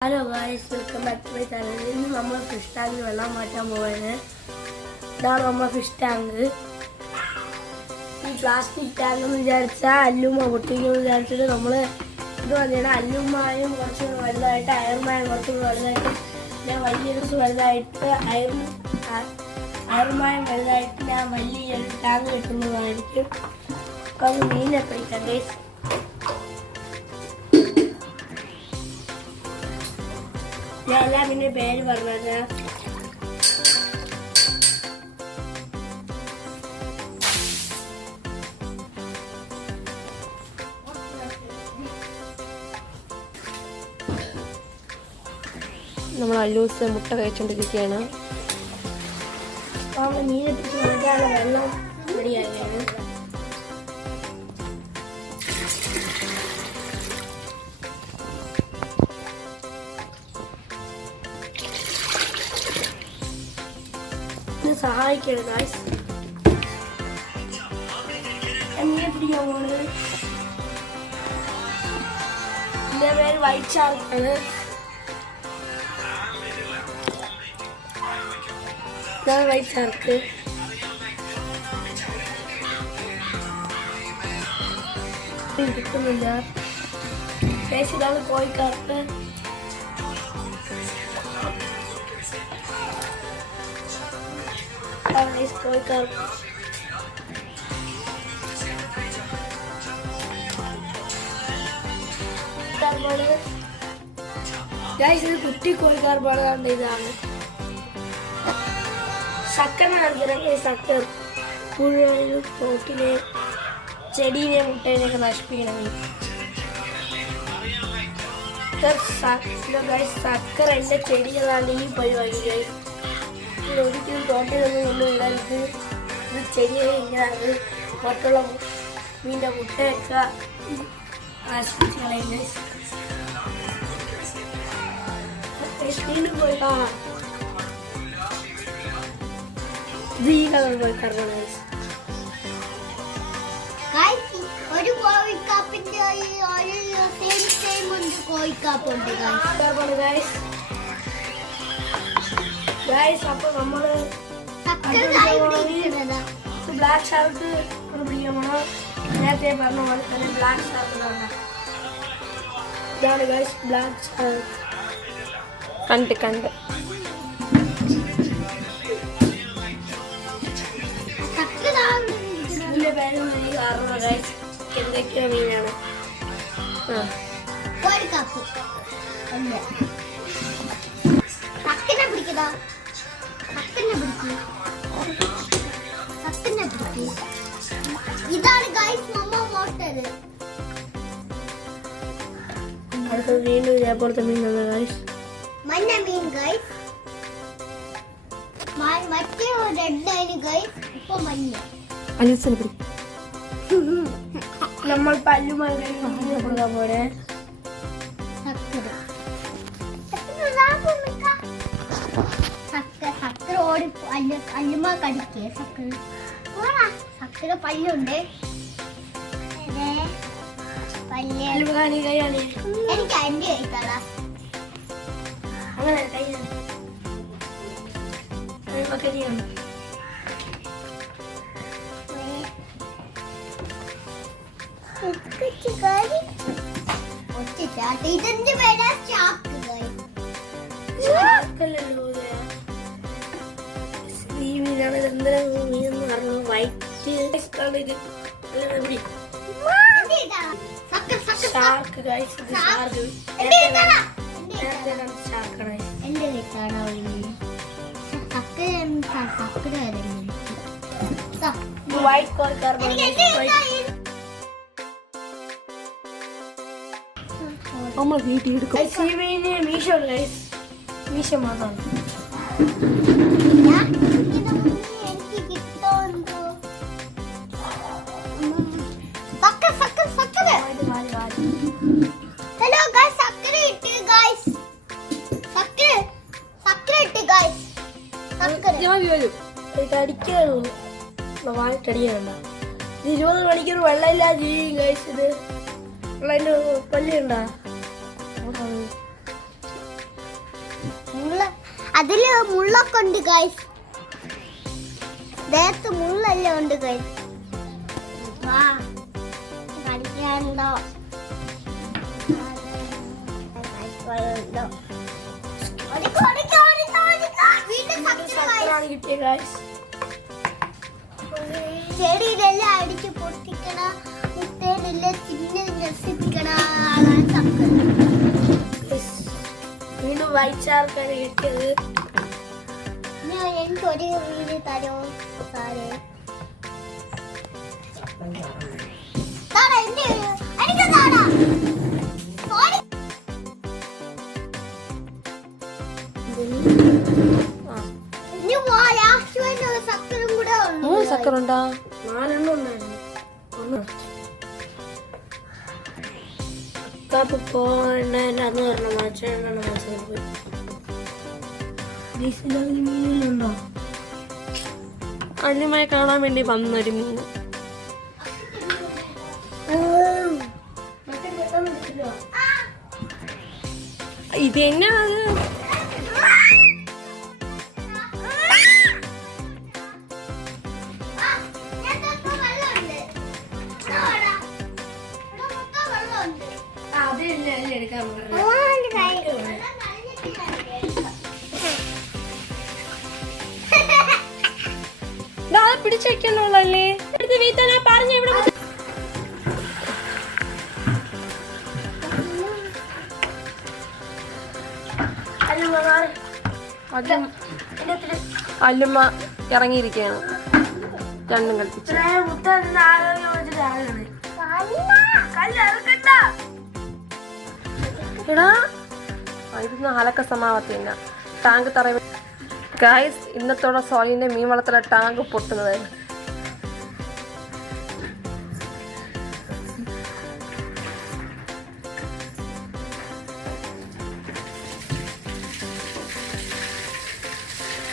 Hello guys welcome back to my channel ഇന്ന് നമ്മൾ fish ടാങ്കിൽ വെള്ളം മാറ്റാൻ പോവാണ്. ഇതാണ് നമ്മൾ ഫിഷ് ടാങ്ക് ഈ പ്ലാസ്റ്റിക് ടാങ്ക് എന്ന് വിചാരിച്ചാൽ അല്ലുമ്മ പൊട്ടിക്കുമെന്ന് വിചാരിച്ചിട്ട് നമ്മൾ ഇത് വന്നിട്ട് അല്ലുമ്മായും കുറച്ച് വലുതായിട്ട് അയർമായും കുറച്ച് വലുതായിട്ട് ഞാൻ വലിയൊരു വലുതായിട്ട് അയർ അയർമായും വലുതായിട്ട് ഞാൻ വലിയ ടാങ്ക് കിട്ടുന്നതായിരിക്കും. അപ്പം മീനെ പിടിക്കാം ഗൈസ് പിന്നെ പേര് പറഞ്ഞത് നമ്മൾ അല്ലൂസ് മുട്ട കഴിച്ചുകൊണ്ടിരിക്കുകയാണ് അപ്പോൾ മീനെ പിടിച്ച് വന്നിട്ടാണ് വെള്ളം റെഡിയാക്കിയത് ഇത് സഹായിക്കണം ഗായ്സ് മീനെ പിടിക്കാൻ പോകുന്നത് എന്റെ പേര് വൈറ്റ് ഷാർക്കാണ് ഇതാണ് വൈറ്റ് ഷാർക്ക് और इसको कर गाइस ये कुट्टी कोई कर बड़ा नहीं जाने शक्कर में गिरेंगे शक्कर पूरे போட்டிலே செடியிலே முட்டையிலே ரஷ் பண்ணி சக்கரை இந்த செடியெல்லாம் நீ போய் வாங்கி ഇത് ഒരിക്കലും തോട്ടിലൊന്നും ഒന്നും ഇത് ഇത് ചെയ്യുക ഇങ്ങനെയാണ് മറ്റുള്ള മീന്റെ മുട്ടയൊക്കെ നശിപ്പിച്ച് കളയും guys. Guys, വീണ്ടും പോയി കാണാം ഇത് ഈ കളർ പോയി കാരണം guys. Guys, ഒരു കോഴിക്കാപ്പിന്റെ ഒരു സെയിം സെയിം ഉണ്ട് കോഴിക്കാപ്പുണ്ട് guys. ഇതാണ് guys. Guys, അപ്പൊ നമ്മൾ ചക്കര ദാ ഇവിടെ ഇരിക്കുന്നതാ. ബ്ലാക്ക് ഷാർക്ക് പിടിക്കാൻ പോണോ നേരത്തെ പറഞ്ഞ പോലെ തന്നെ ബ്ലാക്ക് ഷാർക്ക് തന്നെ ഇതാണ് ഗൈസ് ബ്ലാക്ക് ഷാർക്ക് കണ്ട് കണ്ട് ചക്കര ദാ ഇവിടെ ഇരിക്കുന്നതാ. ഇതിന്റെ പേര് എനിക്ക് അറിഞ്ഞ ഗൈസ് എന്തൊക്കെയോ മീനാണ് ആ കോഴിക്കാപ്പ്. അല്ല. ചക്കനെ ഇതാണ് ഗൈസ് മമ്മ മോട്ടർ അടുത്തത് വീണ്ടും ഇതേപോലത്തെ മീനാണ് ഗൈസ് മഞ്ഞ മീൻ ഗൈസ് മറ്റേ റെഡ് ആയിരുന്നു ഗൈസ് ഇപ്പൊ മഞ്ഞ. അല്ലൂസിനെ പിടി നമ്മൾ പല്ലുമായി കൊടുക്കാൻ പോലെ ഓടി അല്ല കല്ലുമാ കടിക്കേ. ചക്കര പോടാ. ചക്കര പല്ലുണ്ട്. പല്ല്. എനിക്ക് അണ്ടി കഴിക്കാടാ അങ്ങനെ കരിയാണ് ഇതിന്റെ പേരാ? ചാക്ക് ഇത്. മീനാണ് ഇത് എന്തിനാ മീനെന്ന് പറഞ്ഞു വൈറ്റ് ഇഷ്ടമാണ് ഇത് എവിടെ ഷാർക്ക് ഗൈസ് ഇത് ഷാർക്ക് ഷാർക്കാണ്. എന്റെ വീട്ടാണ് വൈറ്റ് കോഴിക്കാർ നമ്മൾ വീട്ടിൽ എടുക്കും മീശ മീശ മാത്രമാണ് ഹലോ ഗൈസ് സക്കര ഇട്ട് ഗൈസ് സക്കര സക്കര ഇട്ട് ഗൈസ് സക്കര മതി വരൂ. വായിട്ടടിക്കാറുണ്ട ഇത് ഇരുപത് മണിക്കൂർ വെള്ളമില്ലാതെ ചെയ്യും ഗൈസ് ഇത് വെള്ളതിന്റെ പല്ലുണ്ടാ അതിൽ മുള്ളൊക്കെ ഉണ്ട് ഗൈസ് ദേഹത്ത് മുള്ളെല്ലാം ഉണ്ട് ഗൈസ് വാ. അടിച്ച് പൊട്ടിക്കണം വീണ്ടും ആൾക്കാരെ കിട്ടിയത്. എനിക്ക് ഒരു വീട് തരോ സാറേ. താടാ, എന്റെ അക്കാപ്പ് പോകേണ്ടതിന്റെ അന്ന് പറഞ്ഞ മച്ചേണ്ടാണ് മനസ്സിൽ പോയി. മീനിലുണ്ടോ? അല്ലുമായി കാണാൻ വേണ്ടി വന്നൊരു മീൻ ഇത് എന്നാ അല്ലുമ്മ ഇറങ്ങിയിരിക്കുകയാണ്. രണ്ടും കളിച്ചു എടാ ഇത് നാലക്ക സമാവത്തി ടാങ്ക് തറ ഗായ്സ് ഇന്നത്തോടെ സോയിന്റെ മീൻ വളർത്തല ടാങ്ക് പൊട്ടുന്നത്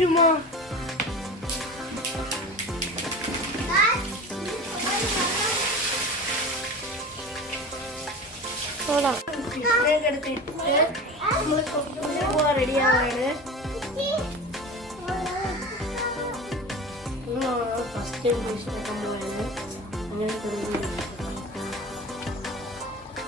മാറല്ലുമോ ആ, നീ sorry, ഓടാ. ഇതിലേക്ക് എടുത്തിട്ട് നമ്മൾ പോവാൻ റെഡിയാവാണ് ഫസ്റ്റ് ടൈം പൈസയൊക്കെ പോയാണ് അങ്ങനെ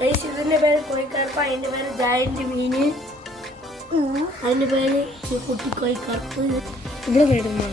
പൈസ ഇതിന്റെ പേര് കോഴിക്കാർപ്പ് അതിന്റെ പേര് ജയന്റ് മീന് അതിന്റെ പേര് കുട്ടി കറുപ്പ് ഇവിടെ കേടുന്നു